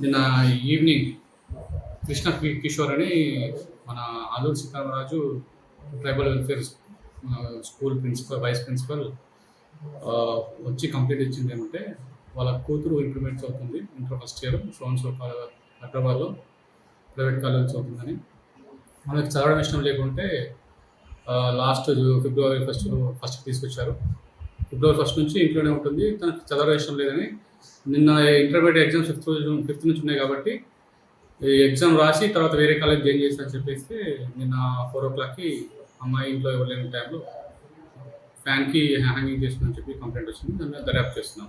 నిన్న ఈవినింగ్ కృష్ణ కిషోర్ అని మన Alluri Sitaramaraju tribal welfare school principal vice principal వచ్చి కంప్లీట్ ఇచ్చింది ఏమంటే వాళ్ళ కూతురు ఇంప్లిమెంట్స్ అవుతుంది ఇంటర్ ఫస్ట్ ఇయర్ సోన్స్ హైదరాబాద్లో ప్రైవేట్ కాలేజ్ అవుతుందని మనకి చదవడం ఇష్టం లేకుంటే లాస్ట్ ఫిబ్రవరి ఫస్ట్ ఫస్ట్ తీసుకొచ్చారు. ఫిబ్రవరి ఫస్ట్ నుంచి ఇంట్లోనే ఉంటుంది తనకు చదవడం ఇష్టం లేదని నిన్న ఇంటర్మీడియట్ ఎగ్జామ్ ఫిఫ్త్ ఫిఫ్త్ నుంచి ఉన్నాయి కాబట్టి ఈ ఎగ్జామ్ రాసి తర్వాత వేరే కాలేజ్ జాయిన్ చేస్తా అని చెప్పేసి నిన్న ఫోర్ ఓ క్లాక్కి అమ్మాయి ఇంట్లో ఎవరు లేని టైంలో ఫ్యాన్కి హ్యాంగింగ్ చేస్తుందని చెప్పి కంప్లైంట్ వచ్చింది. దాన్ని దర్యాప్తు చేస్తున్నాం.